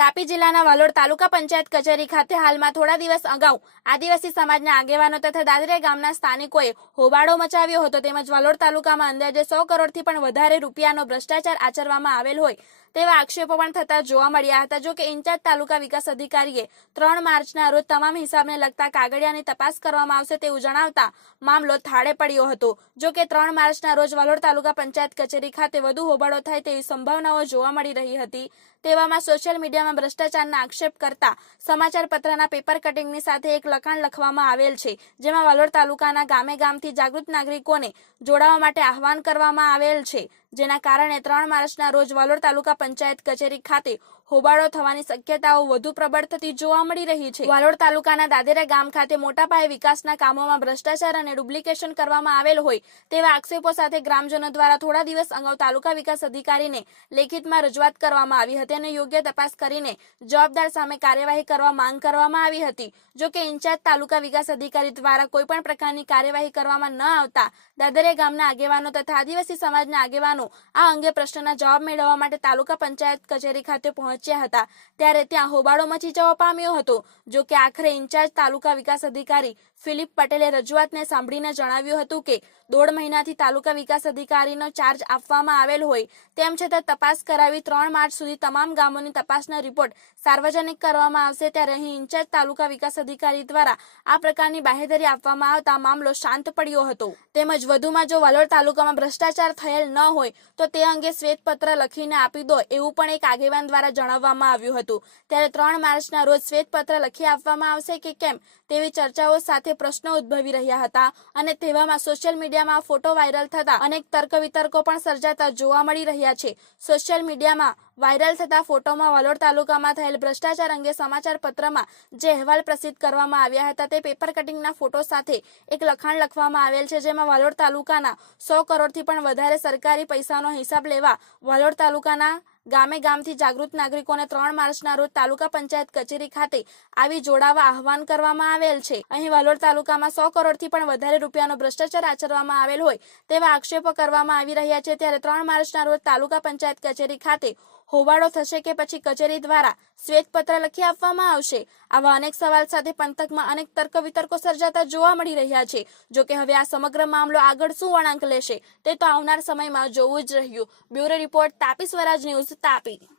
તાપી જિલ્લાના વાલોડ તાલુકા પંચાયત કચેરી ખાતે હાલમાં થોડા દિવસ અગાઉ આદિવાસી સમાજના આગેવાનો તથા દાદરે ગામના સ્થાનિકોએ હોબાળો મચાવ્યો હતો. તેમજ વાલોડ તાલુકામાં અંદાજે સો કરોડથી પણ વધારે રૂપિયાનો ભ્રષ્ટાચાર આચરવામાં આવેલ હોય તેવા આક્ષેપો પણ થતા જોવા મળ્યા હતા. જો કે ઇન્ચાર્જ તાલુકા વિકાસ અધિકારીએ ત્રણ માર્ચના રોજ તમામ હિસાબને લગતા કાગળિયાની તપાસ કરવામાં આવશે તેવું જણાવતા મામલો થાળે પડ્યો હતો. જો કે ત્રણ માર્ચના રોજ વાલોડ તાલુકા પંચાયત કચેરી ખાતે વધુ હોબાળો થાય તેવી સંભાવનાઓ જોવા મળી રહી હતી. તેવામાં સોશિયલ મીડિયામાં ભ્રષ્ટાચારના આક્ષેપ કરતા સમાચાર પત્રના પેપર કટિંગની સાથે એક લખાણ લખવામાં આવેલ છે, જેમાં વાલોડ તાલુકાના ગામે ગામથી જાગૃત નાગરિકોને જોડાવા માટે આહવાન કરવામાં આવેલ છે. જેના કારણે ત્રણ માર્ચના રોજ વાલોડ તાલુકા પંચાયત કચેરી ખાતે હોબાળો થવાની શક્યતાઓ વધુ પ્રબળ થતી જોવા મળી રહી છે. વાલોડ તાલુકાના દાદેરા ગામ ખાતે મોટા પાયે વિકાસના કામોમાં ભ્રષ્ટાચાર અને ડુપ્લિકેશન કરવામાં આવેલ હોય તેવા આક્ષેપો સાથે ગ્રામજનો દ્વારા થોડા દિવસ અગાઉ તાલુકા વિકાસ અધિકારીને લેખિતમાં રજૂઆત કરવામાં આવી હતી અને યોગ્ય તપાસ કરીને જવાબદાર સામે કાર્યવાહી કરવા માંગ કરવામાં આવી હતી. જો કે ઇન્ચાર્જ તાલુકા વિકાસ અધિકારી દ્વારા કોઈપણ પ્રકારની કાર્યવાહી કરવામાં ન આવતા દાદરે ગામના આગેવાનો તથા આદિવાસી સમાજના આગેવાનો આ અંગે પ્રશ્નના જવાબ મેળવવા માટે તાલુકા પંચાયત કચેરી ખાતે પહોંચ્યા હતા. ત્યારે ત્યાં હોબાળો મચી જવા પામ્યો હતો. જો કે આખરે ઇન્ચાર્જ તાલુકા વિકાસ અધિકારી ફિલિપ પટેલે રજૂઆતને સાંભળીને જણાવ્યું હતું કે, દોઢ મહિનાથી તાલુકા વિકાસ અધિકારીનો ચાર્જ આપવામાં આવેલ હોય, તેમ છતાં તપાસ કરાવી ત્રણ માર્ચ સુધી તમામ ગામોની તપાસના રિપોર્ટ સાર્વજનિક કરવામાં આવશે. ત્યારે અહીં ઇન્ચાર્જ તાલુકા વિકાસ અધિકારી દ્વારા આ પ્રકારની બાહેધરી આપવામાં આવતા મામલો શાંત પડ્યો હતો. તેમજ વધુમાં જો વાલોડ તાલુકામાં ભ્રષ્ટાચાર થયેલ ન હોય, તો તે અંગે શ્વેતપત્ર લખીને આપી દો એવું પણ એક આગેવાન દ્વારા જણાવવામાં આવ્યું હતું. ત્યારે ત્રણ માર્ચના રોજ શ્વેતપત્ર લખી આપવામાં આવશે કે કેમ તેવી ચર્ચાઓ સાથે પ્રશ્નો ઉદ્ભવી રહ્યા હતા અને તેવામાં સોશિયલ મીડિયામાં ફોટો વાયરલ થતા અનેક તર્ક વિતર્કો પણ સર્જાતા જોવા મળી રહ્યા છે. સોશિયલ મીડિયામાં વાયરલ થતા ફોટોમાં વાલોડ તાલુકામાં થયેલ ભ્રષ્ટાચાર અંગે સમાચાર પત્રમાં જે અહેવાલ પ્રસિદ્ધ કરવામાં આવ્યા હતા તે પેપર કટિંગના ફોટો સાથે એક લખાણ લખવામાં આવેલ છે, જેમાં વાલોડ તાલુકાના સો કરોડથી પણ વધારે સરકારી પૈસાનો હિસાબ લેવા વાલોડ તાલુકાના ગામે ગામથી જાગૃત નાગરિકોને ત્રણ માર્ચના રોજ તાલુકા પંચાયત કચેરી ખાતે આવી જોડાવા આહવાન કરવામાં આવેલ છે. અહીં વાલોડ તાલુકામાં સો કરોડથી પણ વધારે રૂપિયાનો ભ્રષ્ટાચાર આચરવામાં આવેલ હોય તેવા આક્ષેપો કરવામાં આવી રહ્યા છે. ત્યારે ત્રણ માર્ચના રોજ તાલુકા પંચાયત કચેરી ખાતે હોબાળો થશે કે પછી કચેરી દ્વારા શ્વેતપત્ર લખી આપવામાં આવશે? આવા અનેક સવાલ સાથે પંથકમાં અનેક તર્ક વિતર્કો સર્જાતા જોવા મળી રહ્યા છે. જો કે હવે આ સમગ્ર મામલો આગળ શું વળાંક લેશે તે તો આવનાર સમયમાં જોવું જ રહ્યું. Bureau report Tapi Swaraj news Tapi